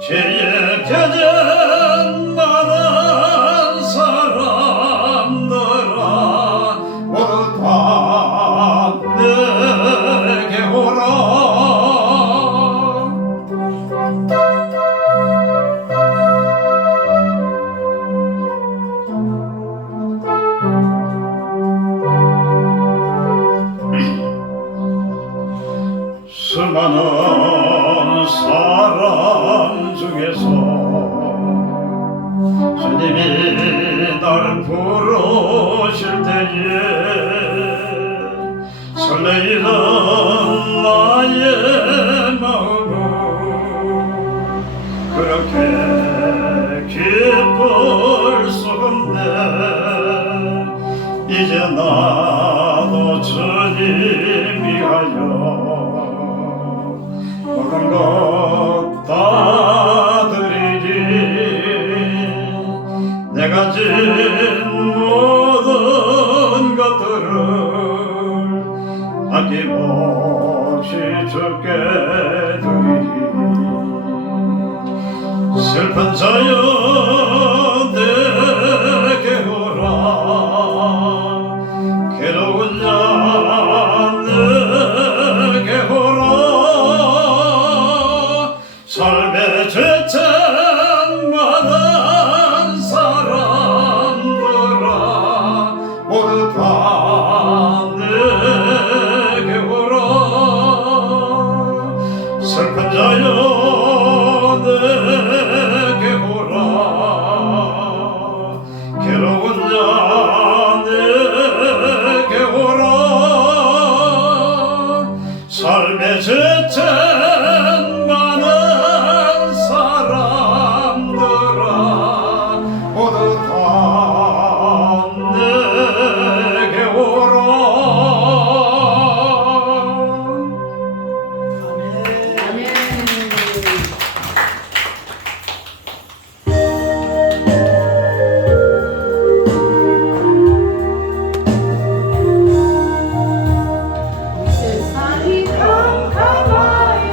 죄에 펴진 많은 사람들아 모두 다 내게 오라. 수많은 사람 중에서 주님이 날 부르실 때에 설레이는 나의 마음은 그렇게 기쁠 수 없네. 이제 나도 주님 위하여 모든 것 다 드리리. 내가 진 모든 것들을 아낌없이 주께 드리리. 슬픈 자여 내게 오라. 괴로운 자 내게 오라. 삶의 죄책 많은 사람들아 모두 다 내게 오라. 슬픈 자여 내게 오라. 괴로운 자 내게 오라. 삶의 죄책 많은 사람들아 모두 다 내게 오라. 아멘. 세상이 깜깜하여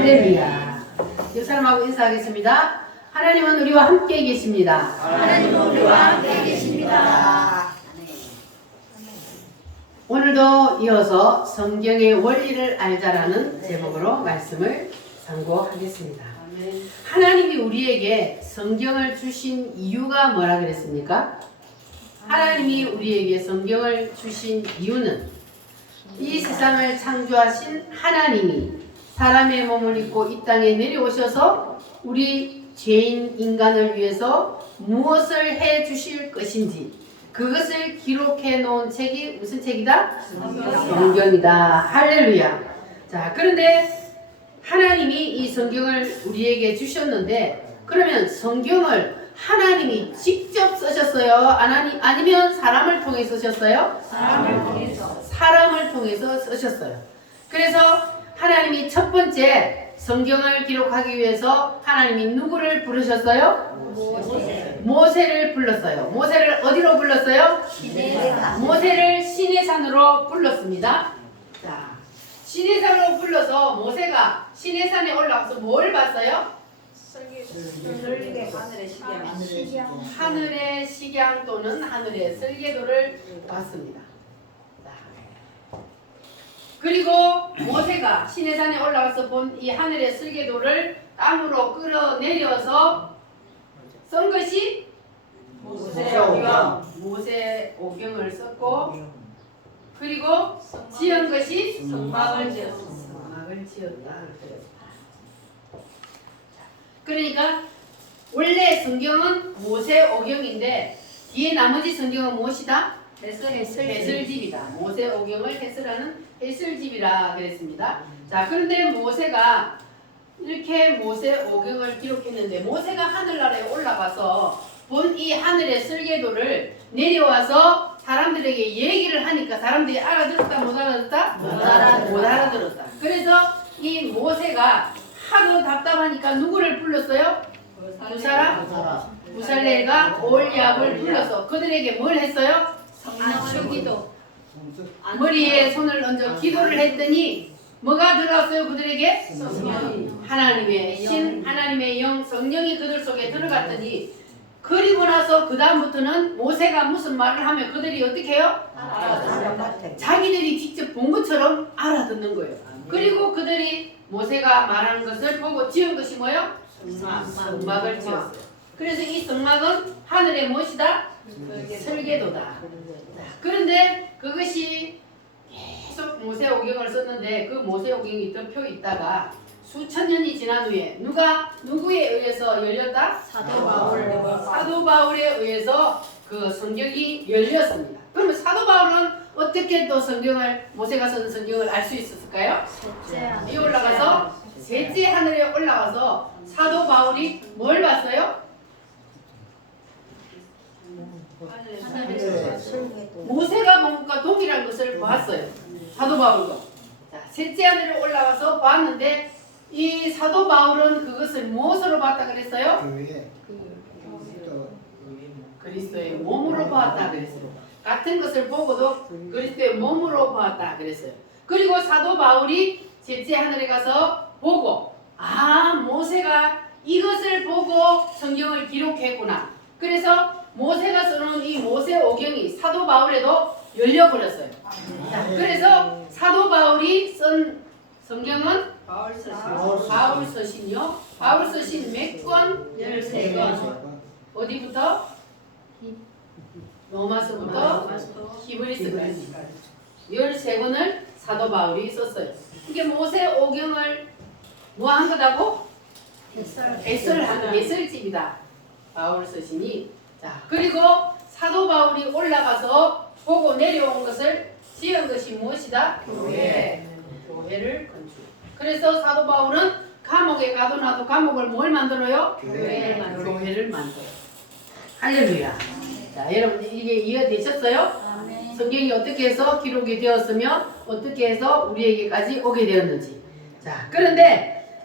할렐루야. 옆 사람하고 인사하겠습니다. 하나님은 우리와 함께 계십니다. 하나님은 우리와 함께 계십니다. 오늘도 이어서 성경의 원리를 알자라는 제목으로 말씀을 상고하겠습니다. 하나님이 우리에게 성경을 주신 이유가 뭐라 그랬습니까? 하나님이 우리에게 성경을 주신 이유는 이 세상을 창조하신 하나님이 사람의 몸을 입고 이 땅에 내려오셔서 우리 죄인 인간을 위해서 무엇을 해 주실 것인지 그것을 기록해 놓은 책이 무슨 책이다? 성경이다. 할렐루야. 자, 그런데 하나님이 이 성경을 우리에게 주셨는데 그러면 성경을 하나님이 직접 쓰셨어요? 아니면 사람을 통해 쓰셨어요? 사람을 통해서 쓰셨어요. 그래서 하나님이 첫 번째 성경을 기록하기 위해서 하나님이 누구를 부르셨어요? 모세를 불렀어요. 모세를 어디로 불렀어요? 모세를 시내산으로 불렀습니다. 자, 시내산으로 불러서 모세가 시내산에 올라가서 뭘 봤어요? 하늘의 식양 또는 하늘의 설계도를 봤습니다. 그리고 모세가 시내산에 올라가서 본 이 하늘의 설계도를 땅으로 끌어내려서 쓴 것이 모세오경을 썼고 그리고 지은 것이 성막을 지었다. 그러니까 원래 성경은 모세오경인데 뒤에 나머지 성경은 무엇이다? 해설집이다. 모세오경을 해설하는 해설집이라 그랬습니다. 자, 그런데 모세가 이렇게 모세오경을 기록했는데 모세가 하늘나라에 올라가서 본 이 하늘의 설계도를 내려와서 사람들에게 얘기를 하니까 사람들이 알아들었다 못 알아들었다? 못 알아들었다. 그래서 이 모세가 하도 답답하니까 누구를 불렀어요? 두 사람? 부살렐과 올리압을 불러서 그들에게 뭘 했어요? 기도. 머리에 손을 얹어 기도를 했더니 뭐가 들어왔어요? 그들에게? 하나님의 신, 하나님의 영, 성령이 그들 속에 들어갔더니 그리고 나서 그 다음부터는 모세가 무슨 말을 하면 그들이 어떻게 해요? 자기들이 직접 본 것처럼 알아듣는 거예요. 그리고 그들이 모세가 말하는 것을 보고 지은 것이 뭐예요? 성막을 지었어요. 그래서 이 성막은 하늘의 무엇이다? 설계도다. 그런데 그것이 계속 모세오경을 썼는데 그 모세오경이 덮여 있다가 수천 년이 지난 후에 누구에 의해서 열렸다? 사도 바울에 의해서 그 성경이 열렸습니다. 그러면 사도 바울은 어떻게 또 모세가 쓴 성경을 알 수 있었을까요? 이 올라가서 셋째 하늘에 올라가서 사도 바울이 뭘 봤어요? 모세가 본 것과 동일한 것을 봤어요. 사도 바울도. 자, 셋째 하늘에 올라가서 봤는데 이 사도 바울은 그것을 무엇으로 봤다 그랬어요? 그리스도의 몸으로 봤다 그랬어요. 같은 것을 보고도 그리스도의 몸으로 봤다 그랬어요. 그리고 사도 바울이 셋째 하늘에 가서 보고 모세가 이것을 보고 성경을 기록했구나. 그래서 모세가 써놓은 이 모세오경이 사도 바울에도 열려버렸어요. 자, 그래서 사도 바울이 쓴 성경은 바울 서신이요. 바울 서신 몇 권? 13권. 어디부터? 로마서부터 히브리서까지 13권을 사도 바울이 썼어요. 이게 모세오경을 뭐 한 거다고? 해설집이다. 바울 서신이. 자, 그리고 사도 바울이 올라가서 보고 내려온 것을 지은 것이 무엇이다? 교회를 건축. 그래서 사도 바울은 감옥에 가둬놔도 감옥을 뭘 만들어요? 교회를 만들어요. 할렐루야. 자, 여러분 이게 이해되셨어요? 성경이 어떻게 해서 기록이 되었으며 어떻게 해서 우리에게까지 오게 되었는지. 자, 그런데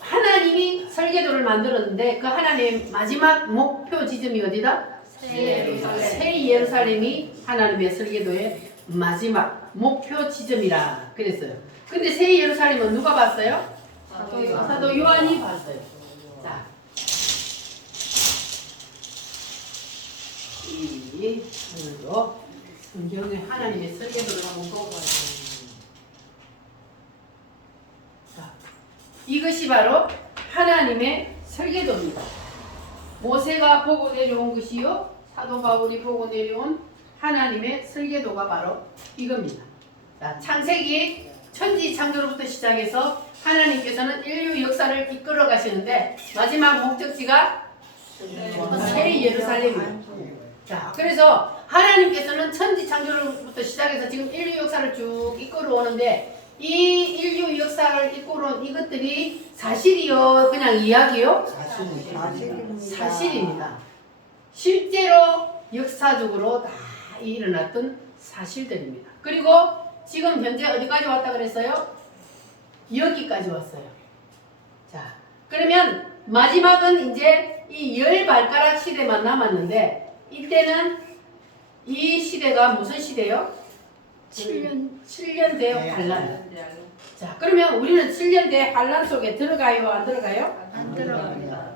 하나님이 설계도를 만들었는데 그 하나님의 마지막 목표 지점이 어디다? 새 예루살렘이 하나님의 설계도의 마지막 목표 지점이라 그랬어요. 근데 새 예루살렘은 누가 봤어요? 사도 요한이 봤어요. 자, 이 오늘도 성경의 하나님의 설계도를 한번 보고 봐요. 자, 이것이 바로 하나님의 설계도입니다. 모세가 보고 내려온 것이요, 사도 바울이 보고 내려온 하나님의 설계도가 바로 이겁니다. 자, 창세기 천지 창조로부터 시작해서 하나님께서는 인류 역사를 이끌어 가시는데 마지막 목적지가 새 예루살렘입니다. 자, 그래서 하나님께서는 천지 창조로부터 시작해서 지금 인류 역사를 쭉 이끌어 오는데 이 인류 역사를 이끌어 온 이것들이 사실이요, 그냥 이야기요? 사실입니다. 실제로 역사적으로 다 일어났던 사실들입니다. 그리고 지금 현재 어디까지 왔다 그랬어요? 여기까지 왔어요. 자, 그러면 마지막은 이제 이 10발가락 시대만 남았는데 이때는 이 시대가 무슨 시대요? 7년 대 환란. 자, 그러면 우리는 7년 대 환란 속에 들어가요, 안 들어가요? 안 들어갑니다.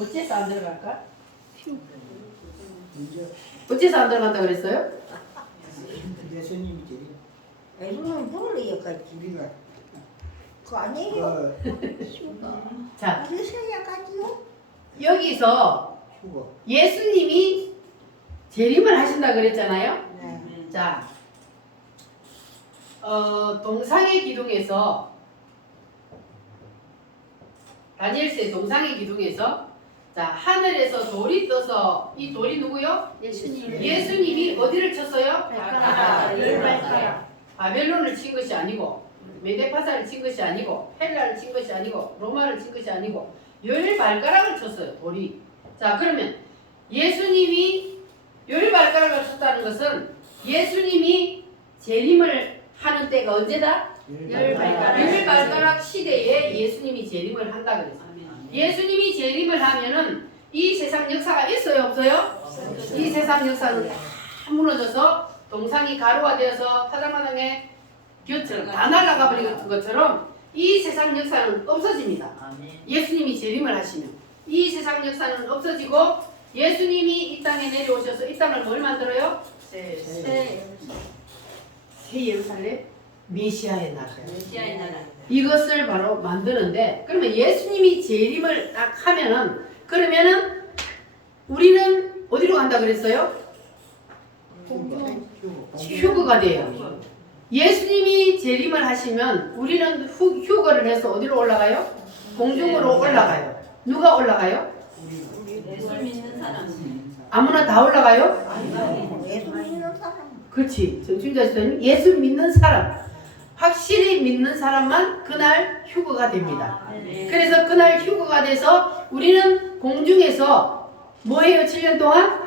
어째서 안 들어갈까? 어째서 안 들어간다 그랬어요? 예수님이 제일 예수는 모르겠지. 우리가 그거 아니에요. 자, 그러셔야 가지요. 여기서 휴거 예수님이 재림을 하신다 그랬잖아요. 네. 자, 동상의 기둥에서 다니엘서의 동상의 기둥에서 자, 하늘에서 돌이 떠서 이 돌이 누구요? 예수님이 어디를 쳤어요? 발가락. 바벨론을 친 것이 아니고 메데파사를 친 것이 아니고 헬라를 친 것이 아니고 로마를 친 것이 아니고 10발가락을 쳤어요. 돌이. 자, 그러면 예수님이 10발가락을 쳤다는 것은 예수님이 재림을 하는 때가 언제다? 10발가락 시대에 예수님이 재림을 한다 그랬어요. 예수님이 재림을 하면은 이 세상 역사가 있어요, 없어요? 이 세상 역사는 다 무너져서 동상이 가루가 되어서 타작마당의 곁처럼 다 날아가 버리는 것처럼 이 세상 역사는 없어집니다. 예수님이 재림을 하시면 이 세상 역사는 없어지고 예수님이 이 땅에 내려오셔서 이 땅을 뭘 만들어요? 새 예루살렘, 메시아의 나라. 이것을 바로 만드는데 그러면 예수님이 재림을 딱 하면은 그러면은 우리는 어디로 간다 그랬어요? 휴거가 돼요. 예수님이 재림을 하시면 우리는 휴거를 해서 어디로 올라가요? 공중으로 올라가요. 누가 올라가요? 예수 믿는 사람. 아무나 다 올라가요? 예수 믿는 사람. 그렇지. 정신자 선생님, 예수 믿는 사람, 확실히 믿는 사람만 그날 휴거가 됩니다. 그래서 그날 휴거가 돼서 우리는 공중에서 뭐해요? 7년 동안?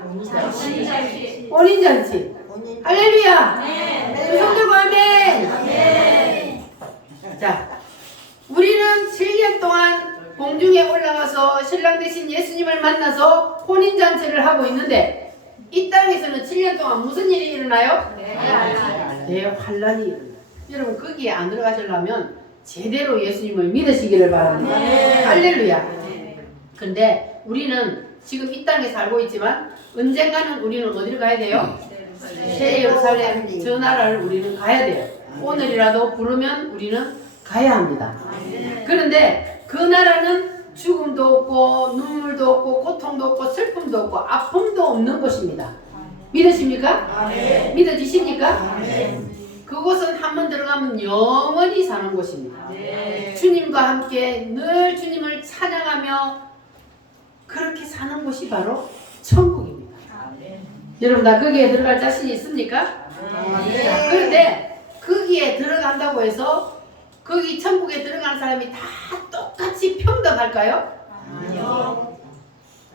혼인잔치. 할렐루야. 두 손 들고 아멘. 자, 우리는 7년 동안 공중에 올라가서 신랑 대신 예수님을 만나서 혼인잔치를 하고 있는데 이 땅에서는 7년 동안 무슨 일이 일어나요? 대환란이 일어나요. 여러분 거기에 안 들어가시려면 제대로 예수님을 믿으시기를 바랍니다. 할렐루야. 근데 우리는 지금 이 땅에 살고 있지만 언젠가는 우리는 어디로 가야 돼요? 새 예루살렘 저 나라를 우리는 가야 돼요. 오늘이라도 부르면 우리는 가야 합니다. 그런데 그 나라는 죽음도 없고 눈물도 없고 고통도 없고 슬픔도 없고 아픔도 없는 곳입니다. 믿으십니까? 믿어지십니까? 그곳은 한번 들어가면 영원히 사는 곳입니다. 주님과 함께 늘 주님을 찬양하며 그렇게 사는 곳이 바로 천국입니다. 여러분 다 거기에 들어갈 자신이 있습니까? 자, 그런데 거기에 들어간다고 해서 거기 천국에 들어가는 사람이 다 똑같이 평등할까요? 아니요.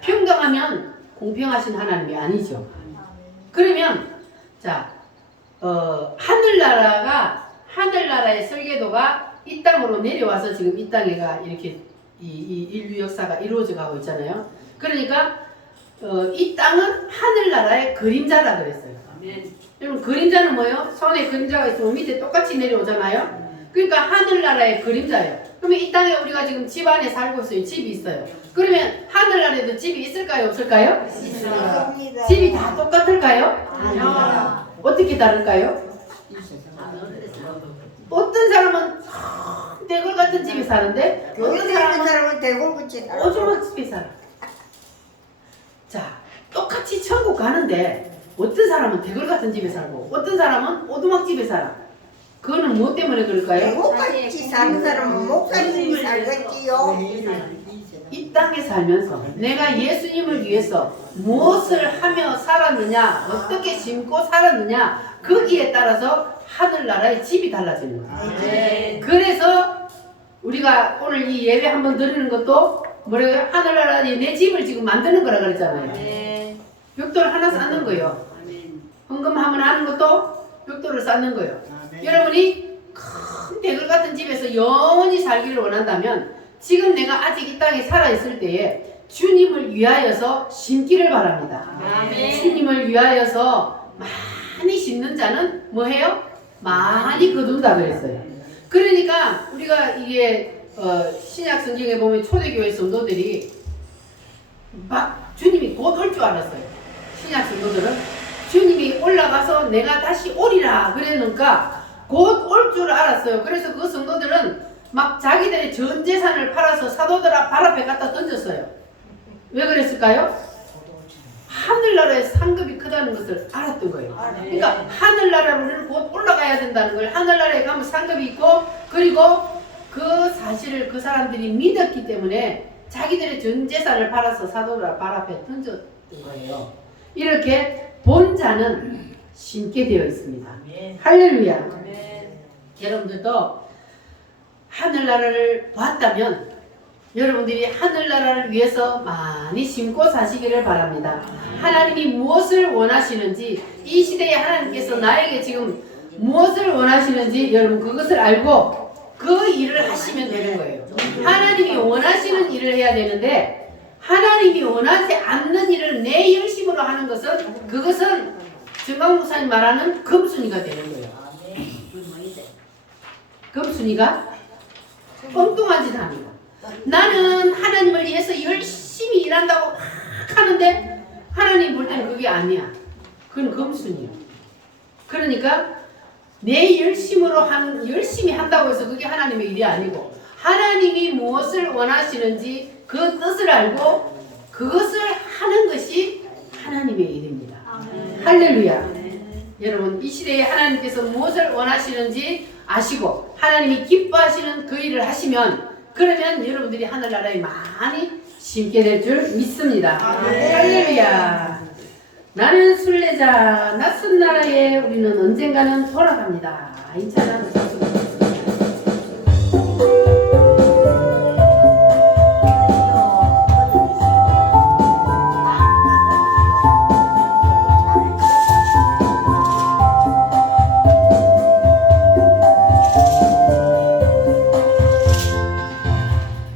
평등하면 공평하신 하나님이 아니죠. 그러면 자, 하늘나라의 설계도가 이 땅으로 내려와서 지금 이 땅에가 이렇게 이 인류 역사가 이루어져 가고 있잖아요. 그러니까 이 땅은 하늘나라의 그림자라 그랬어요. 여러분 그림자는 뭐예요? 손에 그림자가 있으면 밑에 똑같이 내려오잖아요. 그러니까 하늘나라의 그림자예요. 그러면 이 땅에 우리가 지금 집 안에 살고 있어요. 집이 있어요. 그러면 하늘나라에도 집이 있을까요? 없을까요? 있습니다. 집이 다 똑같을까요? 아니요. 어떻게 다를까요? 이 세상 어떤 사람은 대골 같은 집에 사는데 어떤 어떤 사람은 사람은 대골같이 살아. 오두막 집에 살아. 자, 똑같이 천국 가는데 어떤 사람은 대골 같은 집에 살고 어떤 사람은 오두막 집에 살아. 그거는 뭐 때문에 그럴까요? 대골같이 사는 사람은 목사님이 살겠지요. 이 세상 이 땅에 살면서 내가 예수님을 위해서 무엇을 하며 살았느냐, 어떻게 심고 살았느냐, 거기에 따라서 하늘나라의 집이 달라지는 거예요. 그래서 우리가 오늘 이 예배 한번 드리는 것도 뭐래요? 하늘나라의 내 집을 지금 만드는 거라 그랬잖아요. 벽돌 하나 쌓는 거예요. 헌금하면 하는 것도 벽돌을 쌓는 거예요. 여러분이 큰 대걸 같은 집에서 영원히 살기를 원한다면 지금 내가 아직 이 땅에 살아있을 때에 주님을 위하여서 심기를 바랍니다. 주님을 위하여서 많이 심는 자는 뭐해요? 많이 거둔다 그랬어요. 그러니까 우리가 이게 신약 성경에 보면 초대교회 성도들이 막 주님이 곧 올 줄 알았어요. 신약 성도들은 주님이 올라가서 내가 다시 오리라 그랬는가 곧 올 줄 알았어요. 그래서 그 성도들은 막 자기들의 전 재산을 팔아서 사도들 발 앞에 갖다 던졌어요. 왜 그랬을까요? 하늘나라의 상급이 크다는 것을 알았던 거예요. 그러니까 하늘나라로 우리는 곧 올라가야 된다는 걸 하늘나라에 가면 상급이 있고 그리고 그 사실을 그 사람들이 믿었기 때문에 자기들의 전 재산을 팔아서 사도들 발 앞에 던졌던 거예요. 이렇게 본 자는 심게 되어 있습니다. 할렐루야. 여러분들도 하늘나라를 봤다면 여러분들이 하늘나라를 위해서 많이 심고 사시기를 바랍니다. 하나님이 무엇을 원하시는지 이 시대에 하나님께서 나에게 지금 무엇을 원하시는지 여러분 그것을 알고 그 일을 하시면 되는 거예요. 하나님이 원하시는 일을 해야 되는데 하나님이 원하지 않는 일을 내 열심으로 하는 것은 그것은 정강 목사님 말하는 금순이가 되는 거예요. 금순이가 엉뚱한 짓 하는 거. 나는 하나님을 위해서 열심히 일한다고 막 하는데 하나님 볼 때는 그게 아니야. 그건 금순이야. 그러니까 내 열심히 한다고 해서 그게 하나님의 일이 아니고 하나님이 무엇을 원하시는지 그 뜻을 알고 그것을 하는 것이 하나님의 일입니다. 할렐루야. 여러분 이 시대에 하나님께서 무엇을 원하시는지 아시고 하나님이 기뻐하시는 그 일을 하시면 그러면 여러분들이 하늘나라에 많이 심게 될 줄 믿습니다. 할렐루야. 나는 순례자 낯선 나라에 우리는 언젠가는 돌아갑니다. 이 찬양을 박수 드리겠습니다.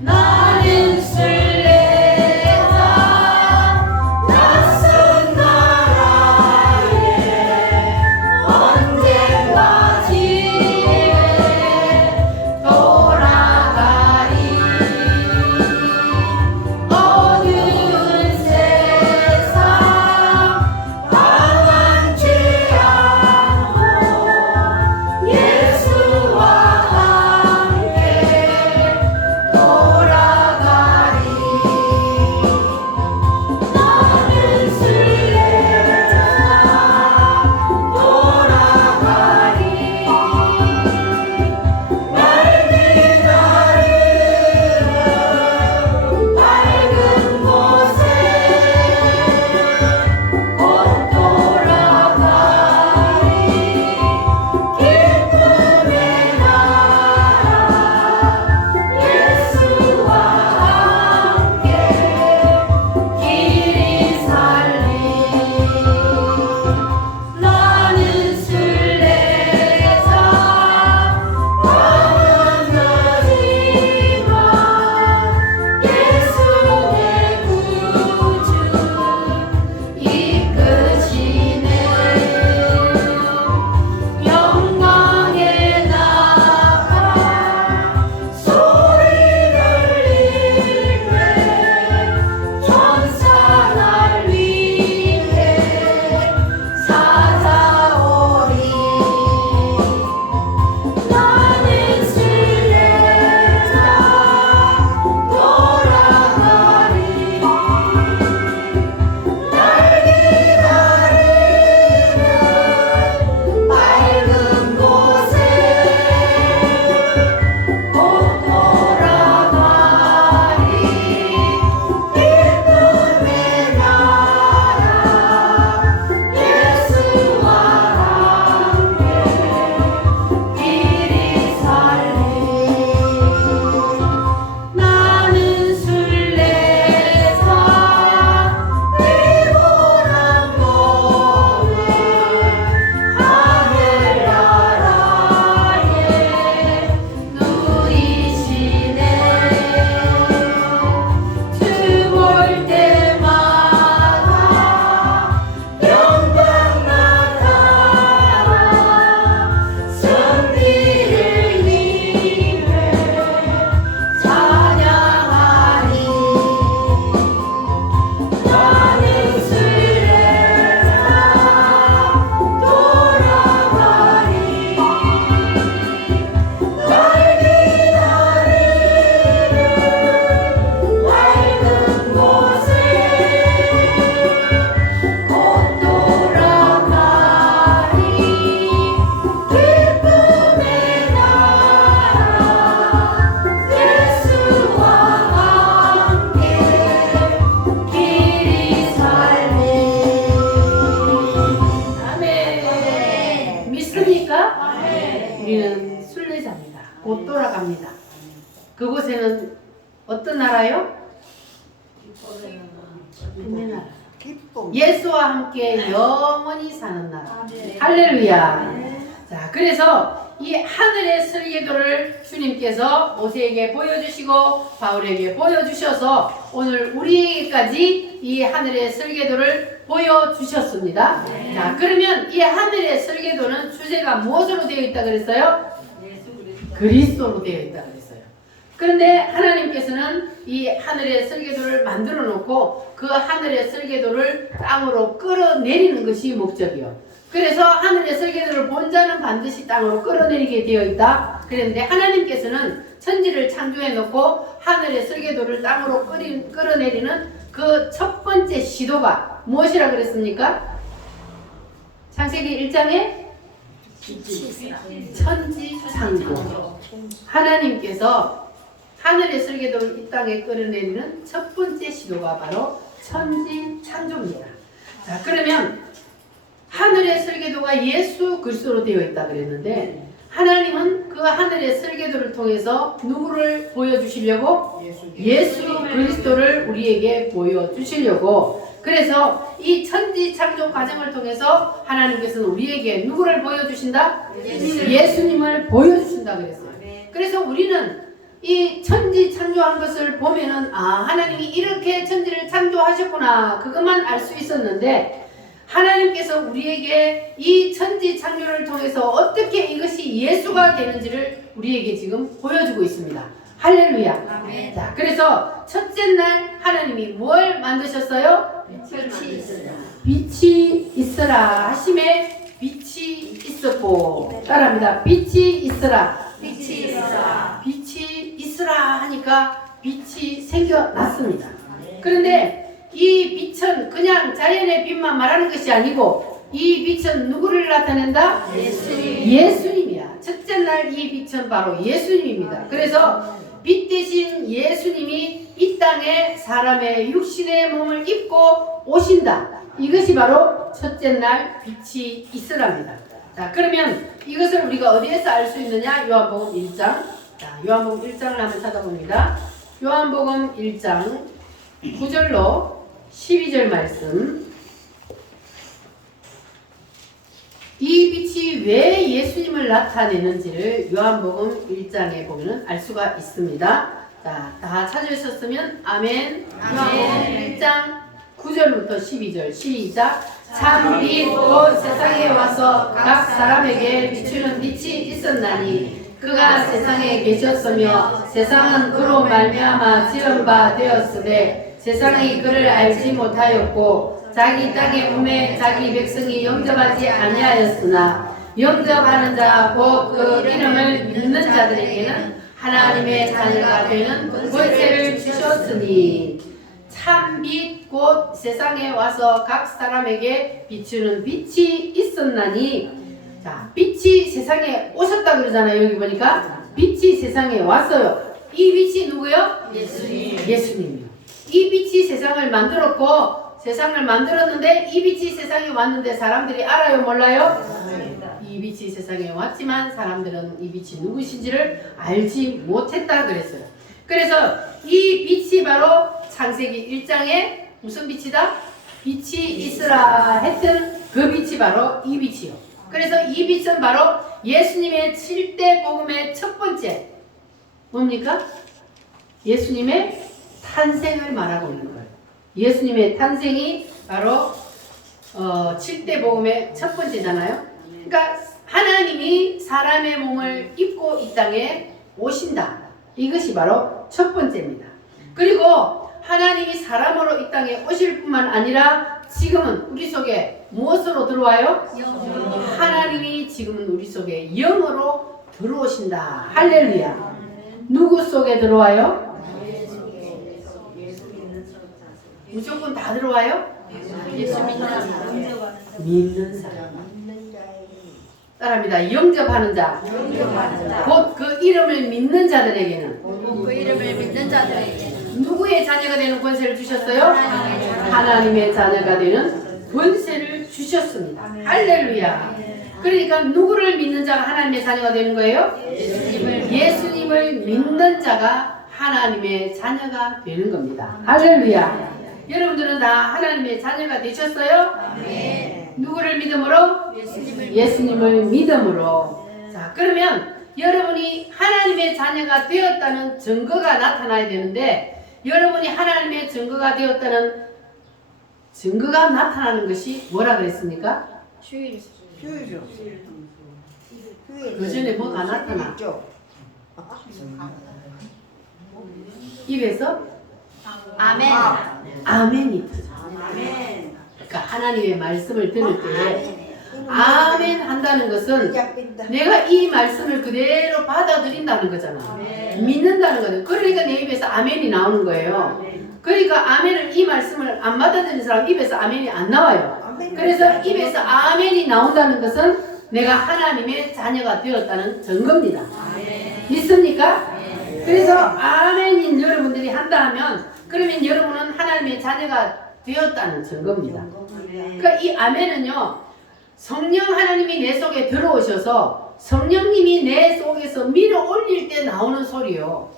나는 순례자 낯선 나라에 언젠가 지나갈 그곳에는 어떤 나라요? 빛의 나라. 기쁨. 예수와 함께 영원히 사는 나라. 할렐루야. 자, 그래서 이 하늘의 설계도를 주님께서 모세에게 보여주시고 바울에게 보여주셔서 오늘 우리에게까지 이 하늘의 설계도를 보여주셨습니다. 자, 그러면 이 하늘의 설계도는 주제가 무엇으로 되어 있다 그랬어요? 그리스도로 되어 있다 그랬어요. 그런데 하나님께서는 이 하늘의 설계도를 만들어 놓고 그 하늘의 설계도를 땅으로 끌어내리는 것이 목적이요. 그래서 하늘의 설계도를 본 자는 반드시 땅으로 끌어내리게 되어 있다. 그런데 하나님께서는 천지를 창조해 놓고 하늘의 설계도를 땅으로 끌어내리는 그 첫 번째 시도가 무엇이라 그랬습니까? 창세기 1장에 천지 창조. 하나님께서 하늘의 설계도를 이 땅에 끌어내리는 첫 번째 시도가 바로 천지 창조입니다. 자, 그러면 하늘의 설계도가 예수 그리스도로 되어 있다 그랬는데 하나님은 그 하늘의 설계도를 통해서 누구를 보여주시려고? 예수 그리스도를 우리에게 보여주시려고. 그래서 이 천지 창조 과정을 통해서 하나님께서는 우리에게 누구를 보여주신다? 예수님을 보여주신다 그랬어요. 그래서 우리는 이 천지 창조한 것을 보면은 하나님이 이렇게 천지를 창조하셨구나 그것만 알 수 있었는데 하나님께서 우리에게 이 천지 창조를 통해서 어떻게 이것이 예수가 되는지를 우리에게 지금 보여주고 있습니다. 할렐루야. 자, 그래서 첫째 날 하나님이 뭘 만드셨어요? 빛이 있으라 하심에 빛이 있었고 따라합니다. 빛이 있으라. 빛이 있으라 하니까 빛이 생겨났습니다. 그런데 이 빛은 그냥 자연의 빛만 말하는 것이 아니고 이 빛은 누구를 나타낸다? 예수님이야. 첫째 날 이 빛은 바로 예수님입니다. 그래서 빛 대신 예수님이 이 땅에 사람의 육신의 몸을 입고 오신다. 이것이 바로 첫째 날 빛이 있으랍니다. 자, 그러면 이것을 우리가 어디에서 알 수 있느냐? 요한복음 1장. 자, 요한복음 1장을 한번 찾아봅니다. 요한복음 1장 9절로 12절 말씀. 이 빛이 왜 예수님을 나타내는지를 요한복음 1장에 보면 알 수가 있습니다. 자, 다 찾으셨으면 아멘. 요한복음 1장 9절부터 12절 시작. 참 빛 곧 세상에 와서 각 사람에게 비추는 빛이 있었나니 그가 세상에 계셨으며 세상은 그로 말미암아 지은 바 되었으되 세상이 그를 알지 못하였고 자기 땅의 몸에 자기 백성이 영접하지 아니하였으나 영접하는 자 곧 그 이름을 믿는 자들에게는 하나님의 자녀가 되는 권세를 주셨으니 참빛 곧 세상에 와서 각 사람에게 비추는 빛이 있었나니 자, 빛이 세상에 오셨다 그러잖아요. 여기 보니까 빛이 세상에 왔어요. 이 빛이 누구요? 예수님이요. 이 빛이 세상을 만들었고 세상을 만들었는데 이 빛이 세상에 왔는데 사람들이 알아요? 몰라요? 이 빛이 세상에 왔지만 사람들은 이 빛이 누구신지를 알지 못했다 그랬어요. 그래서 이 빛이 바로 창세기 1장에 무슨 빛이다? 빛이 있으라 했던 그 빛이 바로 이 빛이요. 그래서 이 빛은 바로 예수님의 7대 복음의 첫 번째 뭡니까? 예수님의 탄생을 말하고 있는 거예요. 예수님의 탄생이 바로 7대 복음의 첫 번째잖아요. 그러니까 하나님이 사람의 몸을 입고 이 땅에 오신다. 이것이 바로 첫 번째입니다. 그리고 하나님이 사람으로 이 땅에 오실 뿐만 아니라 지금은 우리 속에 무엇으로 들어와요? 하나님이 지금은 우리 속에 영으로 들어오신다. 할렐루야. 누구 속에 들어와요? 무조건 다 들어와요? 예수 믿는 사람. 따라합니다. 영접하는 자. 곧 그 이름을 믿는 자들에게는 누구의 자녀가 되는 권세를 주셨어요? 하나님의 자녀가 되는 권세를 주셨습니다. 할렐루야. 그러니까 누구를 믿는 자가 하나님의 자녀가 되는 거예요? 예수님을 믿는 자가 하나님의 자녀가 되는 겁니다. 할렐루야. 여러분들은 다 하나님의 자녀가 되셨어요? 누구를 믿음으로? 예수님을 믿음으로. 자, 그러면 여러분이 하나님의 자녀가 되었다는 증거가 나타나야 되는데, 여러분이 하나님의 증거가 되었다는 증거가 나타나는 것이 뭐라 그랬습니까? 휴일이죠. 그 전에 뭐가 나타나? 입에서 아멘. 아멘이 터져. 그러니까 하나님의 말씀을 들을 때 아멘 한다는 것은 내가 이 말씀을 그대로 받아들인다는 거잖아. 믿는다는 거는. 그러니까 내 입에서 아멘이 나오는 거예요. 그러니까 아멘을, 이 말씀을 안 받아들이는 사람 입에서 아멘이 안 나와요. 그래서 입에서 아멘이 나온다는 것은 내가 하나님의 자녀가 되었다는 증거입니다. 믿습니까? 그래서 아멘인 여러분들이 한다 하면, 그러면 여러분은 하나님의 자녀가 되었다는 증거입니다. 그러니까 이 아멘은요, 성령 하나님이 내 속에 들어오셔서 성령님이 내 속에서 밀어 올릴 때 나오는 소리요.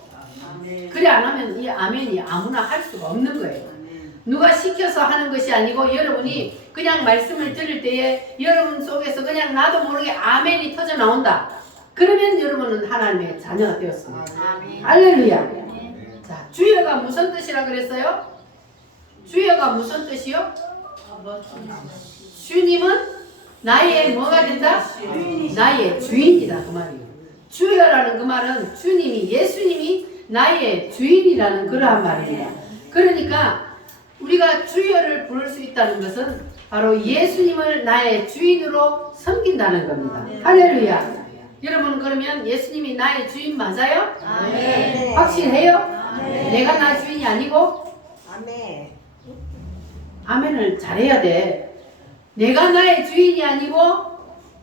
그래 안 하면 이 아멘이 아무나 할 수가 없는 거예요. 누가 시켜서 하는 것이 아니고, 여러분이 그냥 말씀을 들을 때에 여러분 속에서 그냥 나도 모르게 아멘이 터져 나온다. 그러면 여러분은 하나님의 자녀가 되었습니다. 할렐루야. 자, 주여가 무슨 뜻이라 그랬어요? 주여가 무슨 뜻이요? 주님은 나의 뭐가 된다? 나의 주인이다, 그 말이에요. 주여라는 그 말은 주님이, 예수님이 나의 주인이라는 그러한 말입니다. 그러니까 우리가 주여를 부를 수 있다는 것은 바로 예수님을 나의 주인으로 섬긴다는 겁니다. 할렐루야. 여러분, 그러면 예수님이 나의 주인 맞아요? 아멘. 확실해요? 내가 나 주인이 아니고? 아멘. 아멘을 잘해야 돼. 내가 나의 주인이 아니고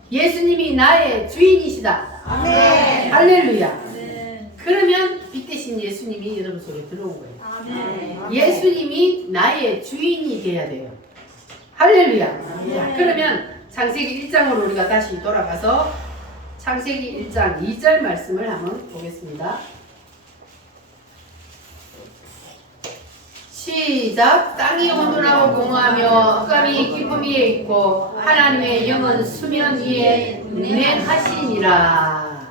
예수님이 나의 주인이시다. 아멘. 할렐루야. 그러면 빛 대신 예수님이 여러분 속에 들어온 거예요. 예수님이 나의 주인이 돼야 돼요. 할렐루야. 자, 그러면 창세기 1장으로 우리가 다시 돌아가서 창세기 1장 2절 말씀을 한번 보겠습니다. 시작. 땅이 혼돈하고 공허하며 흑암이 깊음 위에 있고 하나님의 영은 수면 위에 운행하시니라.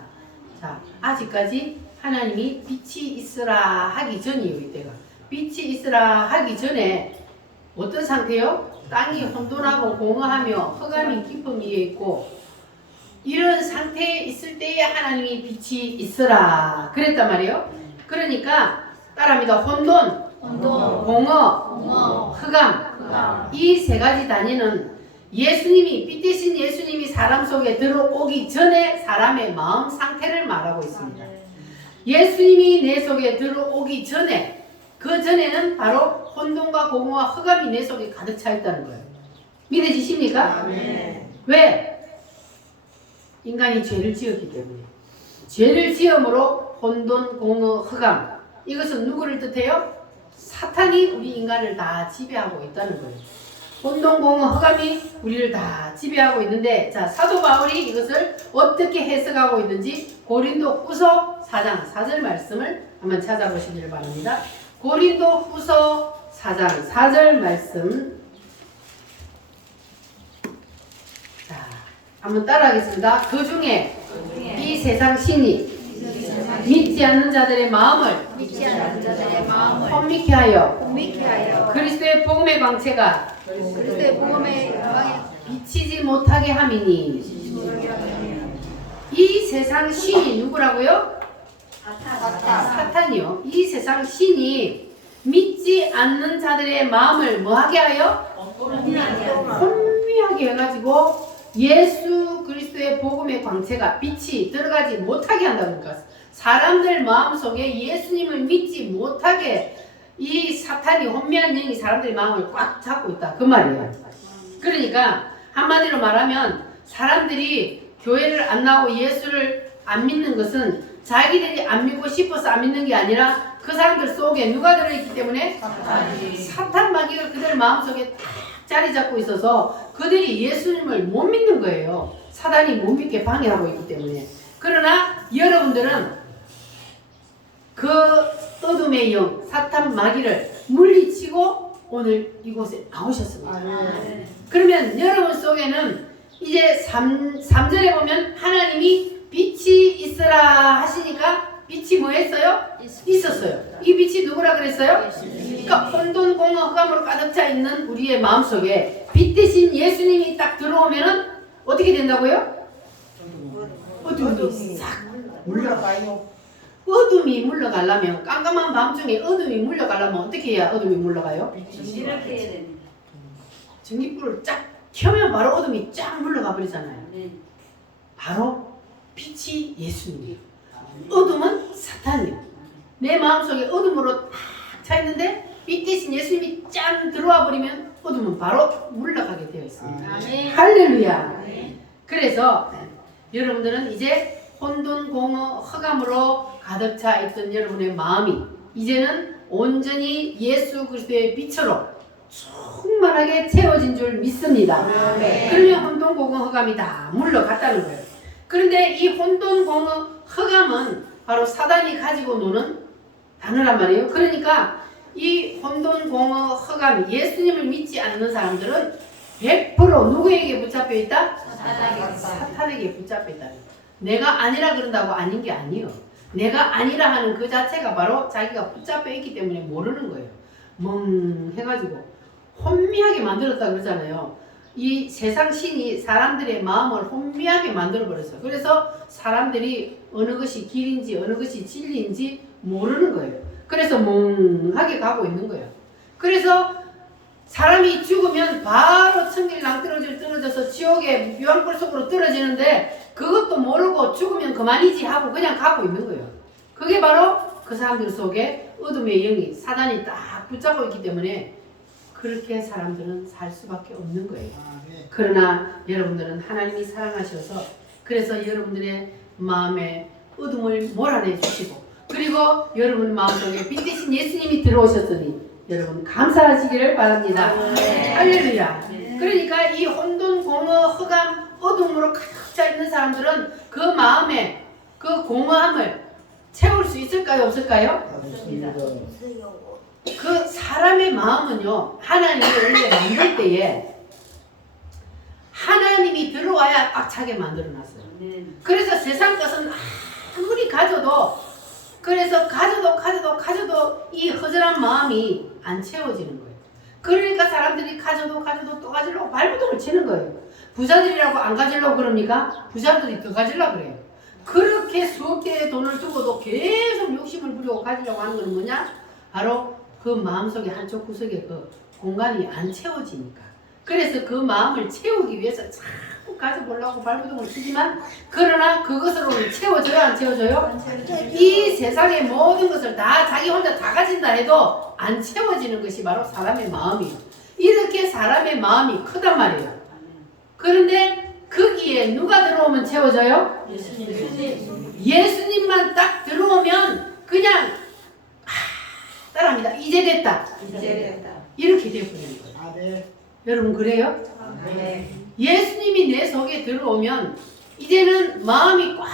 자, 아직까지 하나님이 빛이 있으라 하기 전이에요. 이때가 빛이 있으라 하기 전에 어떤 상태요? 땅이 혼돈하고 공허하며 흑암이 깊음 위에 있고, 이런 상태에 있을 때에 하나님이 빛이 있으라 그랬단 말이에요. 그러니까 따라합니다. 혼돈, 공허, 흑암. 이 세 가지 단위는 예수님이, 빛 대신 예수님이 사람 속에 들어오기 전에 사람의 마음 상태를 말하고 있습니다. 예수님이 내 속에 들어오기 전에, 그 전에는 바로 혼돈과 공허와 흑암이 내 속에 가득 차 있다는 거예요. 믿어지십니까? 왜? 인간이 죄를 지었기 때문에. 죄를 지음으로 혼돈, 공허, 흑암. 이것은 누구를 뜻해요? 사탄이 우리 인간을 다 지배하고 있다는 거예요. 혼돈, 공허, 흑암이 우리를 다 지배하고 있는데, 자, 사도 바울이 이것을 어떻게 해석하고 있는지 고린도 후서 4장 4절 말씀을 한번 찾아보시길 바랍니다. 고린도 후서 4장 4절 말씀. 자, 한번 따라하겠습니다. 그 중에 이 세상 신이 믿지 않는 자들의 마음을 혼미케 하여 그리스도의 복음의 광채가 비치지 못하게 함이니. 이 세상 신이 누구라고요? 사탄이요. 이 세상 신이 믿지 않는 자들의 마음을 뭐하게 하여? 혼미하게 해가지고 예수 그리스도의 복음의 광채가, 빛이 들어가지 못하게 한다니까. 사람들 마음속에 예수님을 믿지 못하게 이 사탄이, 혼미한 영이 사람들의 마음을 꽉 잡고 있다, 그 말이에요. 그러니까 한마디로 말하면 사람들이 교회를 안 나오고 예수를 안 믿는 것은 자기들이 안 믿고 싶어서 안 믿는 게 아니라 그 사람들 속에 누가 들어있기 때문에? 사탄 마귀가 그들 마음속에 딱 자리 잡고 있어서 그들이 예수님을 못 믿는 거예요. 사단이 못 믿게 방해하고 있기 때문에. 그러나 여러분들은 그 어둠의 영, 사탄 마귀를 물리치고 오늘 이곳에 나오셨습니다. 그러면 여러분 속에는 이제 3절에 보면 하나님이 빛이 있으라 하시니까 빛이 뭐 했어요? 있었어요. 이 빛이 누구라 그랬어요? 그러니까 혼돈공허 흑암으로 가득 차 있는 우리의 마음속에 빛 대신 예수님이 딱 들어오면은 어떻게 된다고요? 어둠이 싹 물러가요. 어둠이 물러가려면 깜깜한 밤중에 어둠이 물러가려면 어떻게 해야 어둠이 물러가요? 이렇게 해야 됩니다. 전기불을 쫙 켜면 바로 어둠이 쫙 물러가 버리잖아요. 네. 바로 빛이 예수님이에요. 어둠은 사탄이에요. 내 마음속에 어둠으로 탁 차 있는데 빛 대신 예수님이 짠 들어와 버리면 어둠은 바로 물러가게 되어 있습니다. 아멘. 할렐루야. 네. 그래서 여러분들은 이제 혼돈 공허 흑암으로 가득 차 있던 여러분의 마음이 이제는 온전히 예수 그리스도의 빛으로 충만하게 채워진 줄 믿습니다. 그러면 혼돈 공허 흑암이 다 물러갔다는 거예요. 그런데 이 혼돈 공허 흑암은 바로 사단이 가지고 노는 단어란 말이에요. 그러니까 이 혼돈 공허 흑암 예수님을 믿지 않는 사람들은 100% 누구에게 붙잡혀 있다? 사탄에게 붙잡혀 있다. 내가 아니라 그런다고 아닌 게 아니에요. 내가 아니라 하는 그 자체가 바로 자기가 붙잡혀 있기 때문에 모르는 거예요. 멍해가지고 혼미하게 만들었다 그러잖아요. 이 세상 신이 사람들의 마음을 혼미하게 만들어버렸어요. 그래서 사람들이 어느 것이 길인지 어느 것이 진리인지 모르는 거예요. 그래서 멍하게 가고 있는 거예요. 그래서 사람이 죽으면 바로 천길 낭떠러지를 떨어져서 지옥의 유황불 속으로 떨어지는데 그것도 모르고 죽으면 그만이지 하고 그냥 가고 있는 거예요. 그게 바로 그 사람들 속에 어둠의 영이 사단이 딱 붙잡고 있기 때문에 그렇게 사람들은 살 수밖에 없는 거예요. 그러나 여러분들은 하나님이 사랑하셔서 그래서 여러분들의 마음에 어둠을 몰아내 주시고 그리고 여러분 마음속에 빛 대신 예수님이 들어오셨으니 여러분 감사하시기를 바랍니다. 할렐루야. 그러니까 이 혼돈 공허 흑암 어둠으로 가득 차 있는 사람들은 그 마음에 그 공허함을 채울 수 있을까요? 없을까요? 그 사람의 마음은요 하나님이 원래 만들 때에 하나님이 들어와야 꽉 차게 만들어놨어요. 그래서 세상 것은 아무리 가져도 그래서 가져도 이 허전한 마음이 안 채워지는 거예요. 그러니까 사람들이 가져도 또 가지려고 발버둥을 치는 거예요. 부자들이라고 안 가지려고 그럽니까? 부자들이 더 가지려고 그래요. 그렇게 수억 개의 돈을 두고도 계속 욕심을 부리고 가지려고 하는 건 뭐냐? 바로 그 마음속에 한쪽 구석에 그 공간이 안 채워지니까. 그래서 그 마음을 채우기 위해서 자꾸 가져보려고 발버둥을 치지만 그러나 그것으로는 채워져요? 안 채워져요? 이 세상의 모든 것을 다 자기 혼자 다 가진다 해도 안 채워지는 것이 바로 사람의 마음이에요. 이렇게 사람의 마음이 크단 말이에요. 그런데 거기에 누가 들어오면 채워져요? 예수님만 딱 들어오면 그냥 따라합니다. 이제 됐다. 이렇게 되어버리는 거예요. 여러분 그래요? 예수님이 내 속에 들어오면 이제는 마음이 꽉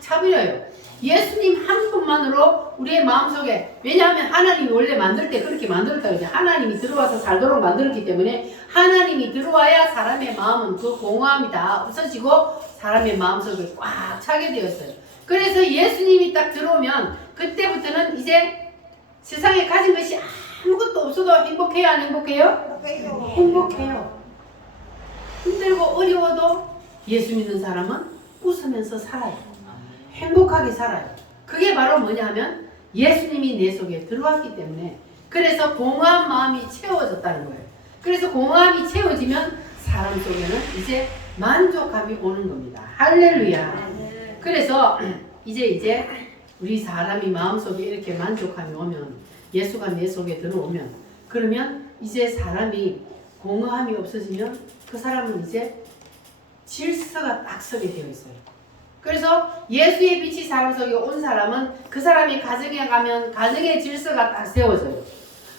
차버려요. 예수님 한 분만으로 우리의 마음속에 왜냐하면 하나님이 원래 만들 때 그렇게 만들었다 그러죠. 하나님이 들어와서 살도록 만들었기 때문에 하나님이 들어와야 사람의 마음은 그 공허함이 다 없어지고 사람의 마음속에 꽉 차게 되었어요. 그래서 예수님이 딱 들어오면 그때부터는 이제 세상에 가진 것이 아무것도 없어도 행복해요? 안 행복해요? 행복해요. 힘들고 어려워도 예수 믿는 사람은 웃으면서 살아요. 행복하게 살아요. 그게 바로 뭐냐면 예수님이 내 속에 들어왔기 때문에 그래서 공허한 마음이 채워졌다는 거예요. 그래서 공허함이 채워지면 사람 속에는 이제 만족감이 오는 겁니다. 할렐루야. 그래서 이제 우리 사람이 마음속에 이렇게 만족감이 오면 예수가 내 속에 들어오면 그러면 이제 사람이 공허함이 없어지면 그 사람은 이제 질서가 딱 서게 되어 있어요. 그래서 예수의 빛이 사람 속에 온 사람은 그 사람이 가정에 가면 가정의 질서가 딱 세워져요.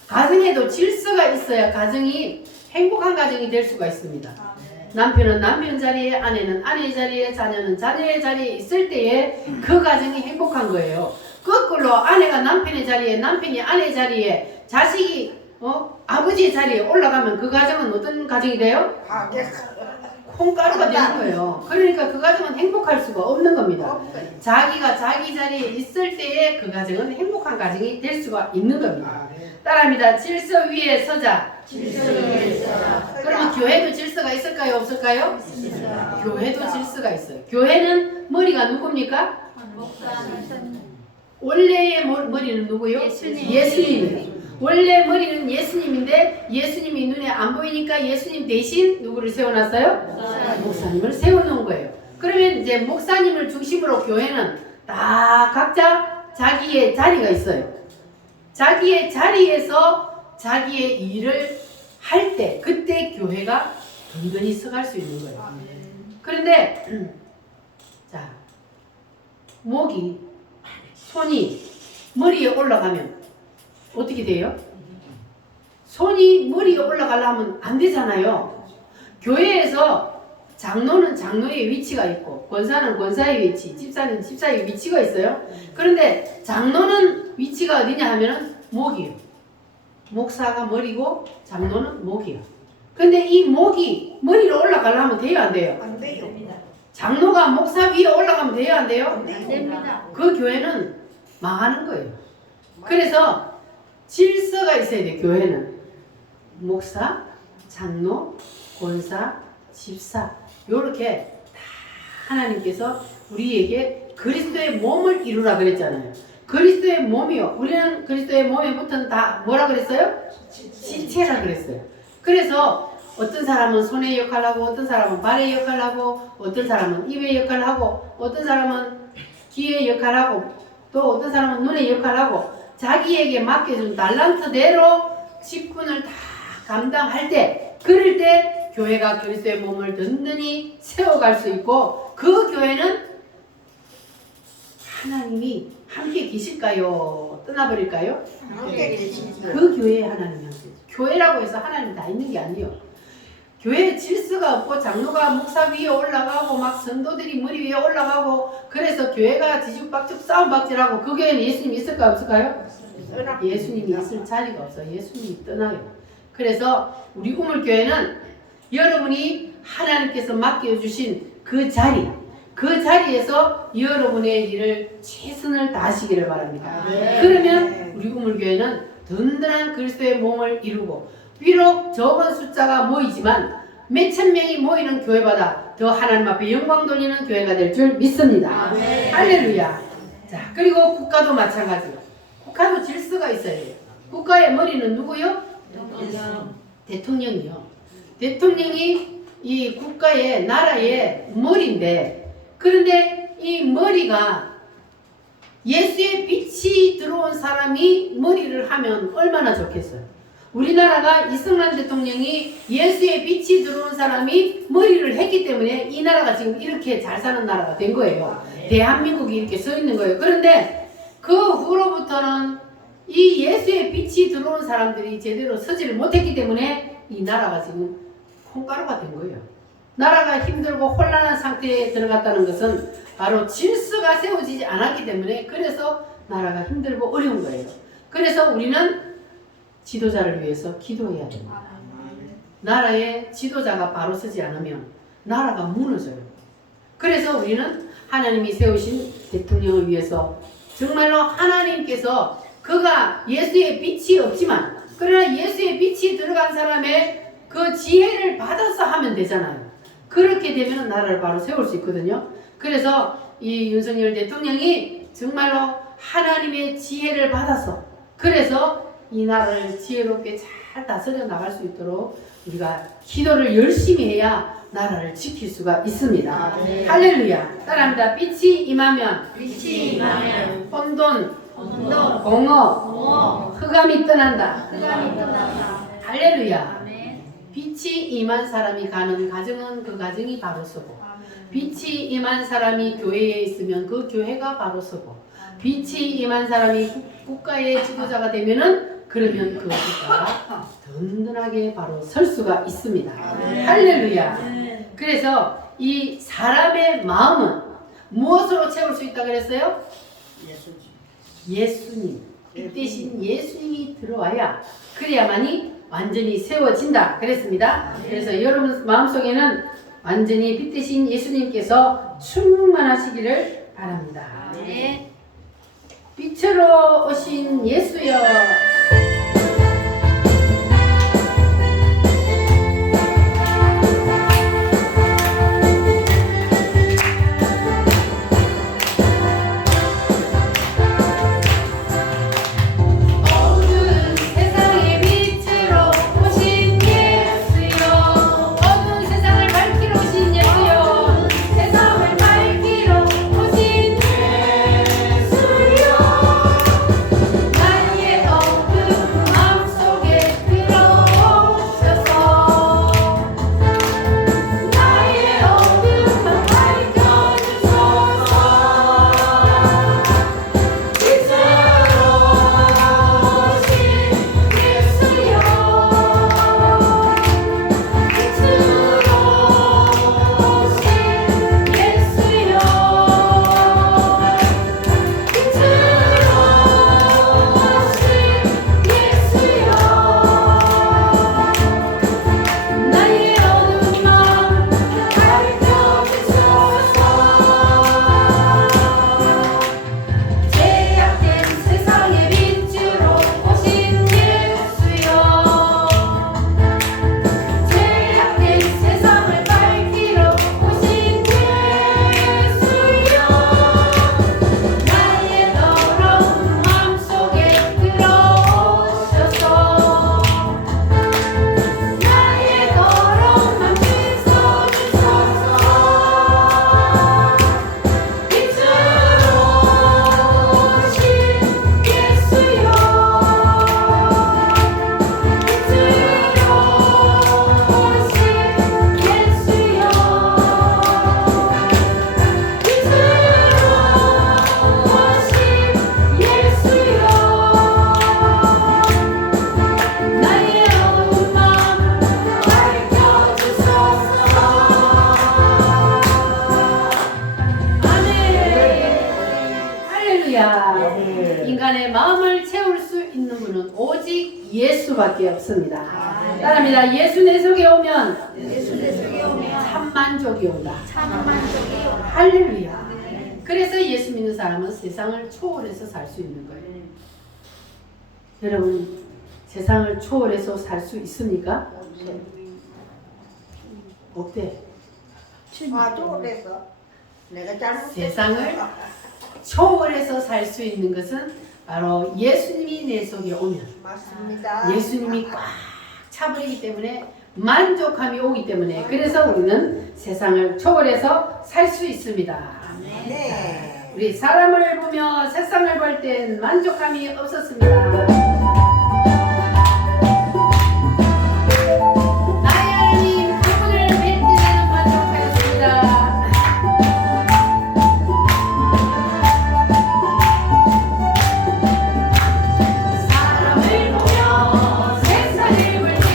가정에도 질서가 있어야 가정이 행복한 가정이 될 수가 있습니다. 남편은 남편 자리에, 아내는 아내 자리에, 자녀는 자녀의 자리에 있을 때에 그 가정이 행복한 거예요. 거꾸로 아내가 남편의 자리에, 남편이 아내 자리에, 자식이 아버지의 자리에 올라가면 그 가정은 어떤 가정이 돼요? 콩가루가 되는 거예요. 그러니까 그 가정은 행복할 수가 없는 겁니다. 자기가 자기 자리에 있을 때에 그 가정은 행복한 가정이 될 수가 있는 겁니다. 따라합니다. 질서 위에 서자. 그러면 교회도 질서가 있을까요? 없을까요? 교회도 질서가 있어요. 교회는 머리가 누굽니까? 원래의 머리는 누구요? 예수님이에요. 원래 머리는 예수님인데 예수님이 눈에 안 보이니까 예수님 대신 누구를 세워놨어요? 목사님을 세워놓은 거예요. 그러면 이제 목사님을 중심으로 교회는 다 각자 자기의 자리가 있어요. 자기의 자리에서 자기의 일을 할 때 그때 교회가 든든히 서갈 수 있는 거예요. 그런데 자, 손이 머리에 올라가면 어떻게 돼요? 손이 머리에 올라가려면 안 되잖아요. 교회에서 장로는 장로의 위치가 있고 권사는 권사의 위치, 집사는 집사의 위치가 있어요. 그런데 장로는 위치가 어디냐 하면은 목이에요. 목사가 머리고 장로는 목이에요. 근데 이 목이 머리로 올라가려면 돼요, 안 돼요? 안 돼요. 장로가 목사 위에 올라가면 돼요, 안 돼요? 안 됩니다. 그 교회는 망하는 거예요. 그래서 질서가 있어야 돼. 교회는 목사, 장로, 권사, 집사 요렇게 다 하나님께서 우리에게 그리스도의 몸을 이루라 그랬잖아요. 그리스도의 몸이요. 우리는 그리스도의 몸에 붙은 다 뭐라 그랬어요? 지체라 그랬어요. 그래서 어떤 사람은 손의 역할을 하고 어떤 사람은 발의 역할을 하고 어떤 사람은 입의 역할을 하고 어떤 사람은 귀의 역할을 하고 또 어떤 사람은 눈의 역할을 하고 자기에게 맡겨준 달란트대로 직분을 다 감당할 때 그럴 때 교회가 그리스도의 몸을 든든히 세워갈 수 있고 그 교회는 하나님이 함께 계실까요? 떠나버릴까요? 함께 계시죠. 그 교회에 하나님이 함께 계세요. 교회라고 해서 하나님 다 있는 게 아니에요. 교회에 질서가 없고 장로가 목사 위에 올라가고 막 성도들이 머리 위에 올라가고 그래서 교회가 뒤죽박죽 싸움박질하고 그 교회는 예수님이 있을까요? 없을까요? 예수님이 있을 자리가 없어요. 예수님이 떠나요. 그래서 우리 우물교회는 여러분이 하나님께서 맡겨주신 그 자리 그 자리에서 여러분의 일을 최선을 다하시기를 바랍니다. 그러면 우리 우물교회는 든든한 그리스도의 몸을 이루고 비록 적은 숫자가 모이지만 몇천 명이 모이는 교회보다 더 하나님 앞에 영광 돌리는 교회가 될 줄 믿습니다. 할렐루야. 자, 그리고 국가도 마찬가지로 국가도 질서가 있어야 돼요. 국가의 머리는 누구요? 대통령이요. 대통령이 이 국가의 나라의 머리인데 그런데 이 머리가 예수의 빛이 들어온 사람이 머리를 하면 얼마나 좋겠어요. 우리나라가 이승만 대통령이 예수의 빛이 들어온 사람이 머리를 했기 때문에 이 나라가 지금 이렇게 잘 사는 나라가 된 거예요. 대한민국이 이렇게 서 있는 거예요. 그런데 그 후로부터는 이 예수의 빛이 들어온 사람들이 제대로 서지를 못했기 때문에 이 나라가 지금 콩가루가 된 거예요. 나라가 힘들고 혼란한 상태에 들어갔다는 것은 바로 질서가 세워지지 않았기 때문에 그래서 나라가 힘들고 어려운 거예요. 그래서 우리는 지도자를 위해서 기도해야 됩니다. 나라의 지도자가 바로 서지 않으면 나라가 무너져요. 그래서 우리는 하나님이 세우신 대통령을 위해서 정말로 하나님께서 그가 예수의 빛이 없지만 그러나 예수의 빛이 들어간 사람의 그 지혜를 받아서 하면 되잖아요. 그렇게 되면 나라를 바로 세울 수 있거든요. 그래서 이 윤석열 대통령이 정말로 하나님의 지혜를 받아서 그래서 이 나라를 지혜롭게 잘 다스려 나갈 수 있도록 우리가 기도를 열심히 해야 나라를 지킬 수가 있습니다. 할렐루야. 따라합니다. 빛이 임하면 혼돈, 공허, 흑암이 떠난다. 할렐루야. 빛이 임한 사람이 가는 가정은 그 가정이 바로 서고 빛이 임한 사람이 교회에 있으면 그 교회가 바로 서고 빛이 임한 사람이 국가의 지도자가 되면은 그러면 그 국가가 든든하게 바로 설 수가 있습니다. 할렐루야. 그래서 이 사람의 마음은 무엇으로 채울 수 있다 그랬어요? 예수님, 빛 대신 예수님이 들어와야 그래야만이 완전히 세워진다 그랬습니다. 그래서 여러분 마음속에는 완전히 빛 대신 예수님께서 충만하시기를 바랍니다. 네. 빛으로 오신 예수여. 어두운 세상의 빛으로 오신 예수여. 어두운 세상을 밝히러 오신 예수여. 세상을 밝히러 오신 예수여. 나의 어두운 마음속에 들어오셔서 나의 어두운 맘 밝혀주소서. 제약된 세상의 빛으로 오신 예수여. 제약된 세상을 밝히러 오신 예수여. 나의 더러운 마음속에 들어오셔서 나의 더러운 맘 씻어주소서. 빛으로 오신 예수여. 나의 어두운 마음 밝혀주소서. 아멘. 할렐루야. 인간의 마음을 채울 수 있는 분은 오직 예수밖에 없습니다. 따라합니다. 예수 내 속에 오면 참 만족이 온다. 할렐루야. 그래서 예수 믿는 사람은 세상을 초월해서 살 수 있는 거예요. 여러분, 세상을 초월해서 살 수 있습니까? 없대. 아주 오래서 내가 잘못 세상을 초월해서 살 수 있는 것은 바로 예수님이 내 속에 오면, 맞습니다. 예수님이 꽉 차버리기 때문에 만족함이 오기 때문에, 그래서 우리는 세상을 초월해서 살 수 있습니다. 네. 우리 사람을 보며 세상을 볼 땐 만족함이 없었습니다. 나의 하나님 그분을 뵐 때는 만족하였습니다. 사람을 보며 세상을 볼 땐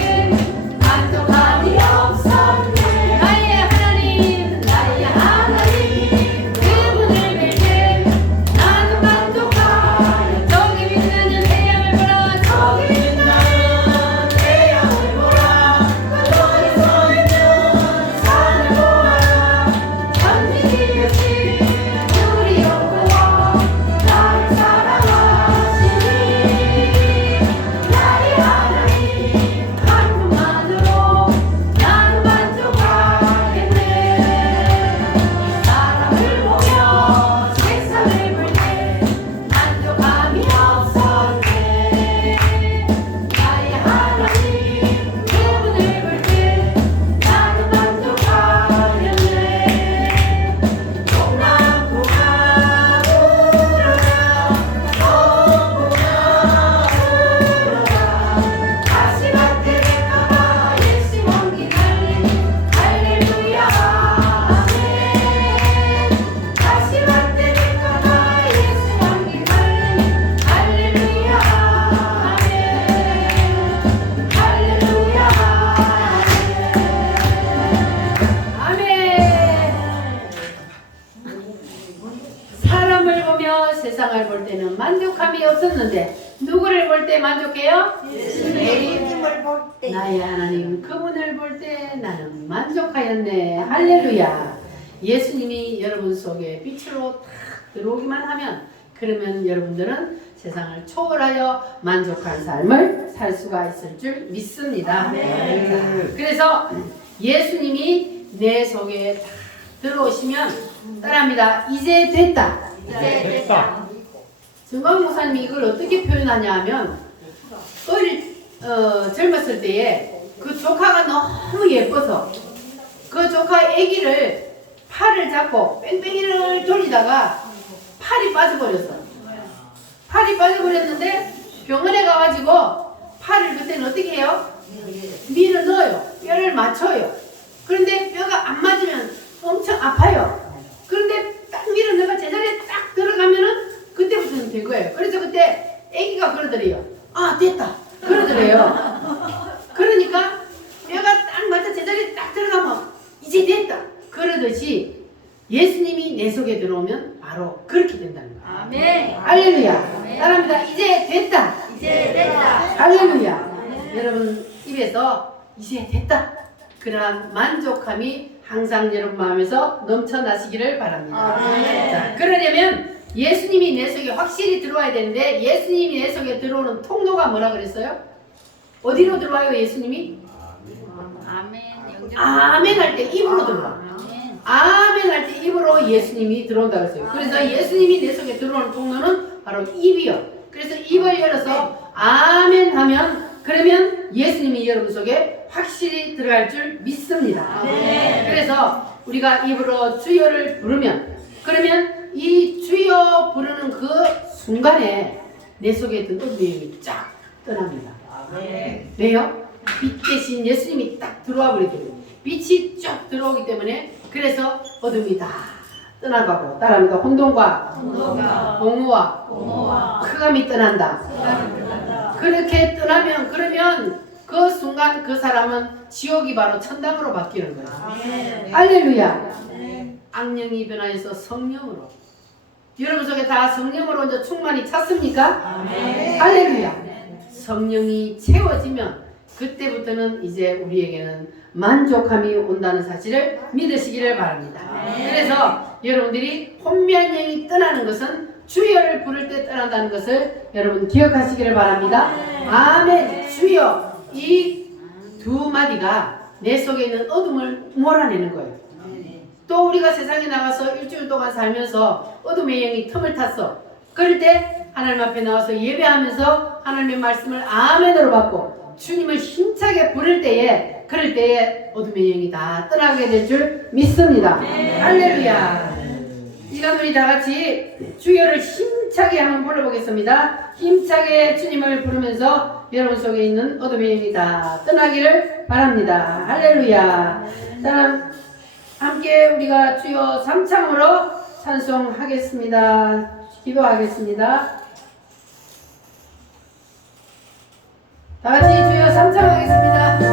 만족함이 없었네. 나의 하나님 그분을 뵐 때 나도 만족하여. 저기 빛나는 태양을 보라. 저기 빛나는 태양을 보라. 거기 서 있는 산을 보아라. 천지기 같이 우리 여호와 나를 사랑하시니. 나의 하나님 한 분만으로 나는 만족하겠네. 사람을 보며 세상을 볼 때 만족함이 없었네. 만족함이 없었는데 누구를 볼 때 만족해요? 예수님을 볼 때. 나의 하나님 그분을 볼 때 나는 만족하였네. 할렐루야. 예수님이 여러분 속에 빛으로 탁 들어오기만 하면 그러면 여러분들은 세상을 초월하여 만족한 삶을 살 수가 있을 줄 믿습니다. 그래서 예수님이 내 속에 탁 들어오시면 따라합니다. 이제 됐다. 됐다. 정광 목사님이 이걸 어떻게 표현하냐 하면 젊었을 때에 그 조카가 너무 예뻐서 그 조카 아기를 팔을 잡고 뺑뺑이를 돌리다가 팔이 빠져버렸어. 팔이 빠져버렸는데 병원에 가가지고 팔을 그때는 어떻게 해요? 밀어 넣어요. 뼈를 맞춰요. 그런데 뼈가 안 맞으면 엄청 아파요. 그런데 딱 밀어 넣어가 제자리에 딱 들어가면은 그때부터는 된 거예요. 그래서 그때 아기가 그러더래요. 아 됐다. 그러더래요. 그러니까 뼈가 딱 맞아 제자리에 딱 들어가면 이제 됐다. 그러듯이 예수님이 내 속에 들어오면 바로 그렇게 된다는 거예요. 아멘. 할렐루야. 따라합니다. 이제 됐다. 이제 됐다. 할렐루야. 여러분 입에서 이제 됐다. 그러한 만족함이 항상 여러분 마음에서 넘쳐나시기를 바랍니다. 자, 그러려면 예수님이 내 속에 확실히 들어와야 되는데 예수님이 내 속에 들어오는 통로가 뭐라 그랬어요? 어디로 들어와요 예수님이? 아멘. 아멘 할 때 입으로 들어와. 아멘 할 때 입으로 예수님이 들어온다 그랬어요. 그래서 예수님이 내 속에 들어오는 통로는 바로 입이요. 그래서 입을 열어서 아멘 하면 그러면 예수님이 여러분 속에 확실히 들어갈 줄 믿습니다. 그래서 우리가 입으로 주여를 부르면 그러면 이 주여 부르는 그 순간에 내 속에 든 어둠이 쫙 떠납니다. 왜요? 빛 대신 예수님이 딱 들어와 버리기 때문에 빛이 쭉 들어오기 때문에 그래서 어둠이 다 떠나가고 따라합니다. 혼돈과 공허와 흑암이 떠난다. 그렇게 떠나면 그러면 그 순간 그 사람은 지옥이 바로 천당으로 바뀌는 거예요. 할렐루야. 악령이 변화해서 성령으로 여러분 속에 다 성령으로 이제 충만히 찼습니까? 할렐루야. 성령이 채워지면 그때부터는 이제 우리에게는 만족함이 온다는 사실을 믿으시기를 바랍니다. 그래서 여러분들이 혼미한 떠나는 것은 주여를 부를 때 떠난다는 것을 여러분 기억하시기를 바랍니다. 아멘. 주여. 이 두 마디가 내 속에 있는 어둠을 몰아내는 거예요. 또 우리가 세상에 나가서 일주일 동안 살면서 어둠의 영이 틈을 탔어. 그럴 때 하나님 앞에 나와서 예배하면서 하나님의 말씀을 아멘으로 받고 주님을 힘차게 부를 때에 그럴 때에 어둠의 영이 다 떠나게 될 줄 믿습니다. 할렐루야. 이 시간 우리 다 같이 주여를 힘차게 한번 불러보겠습니다. 힘차게 주님을 부르면서 여러분 속에 있는 어둠의 영이 다 떠나기를 바랍니다. 할렐루야. 자, 함께 우리가 주여 삼창으로 찬송하겠습니다. 기도하겠습니다. 다 같이 주여 삼창하겠습니다.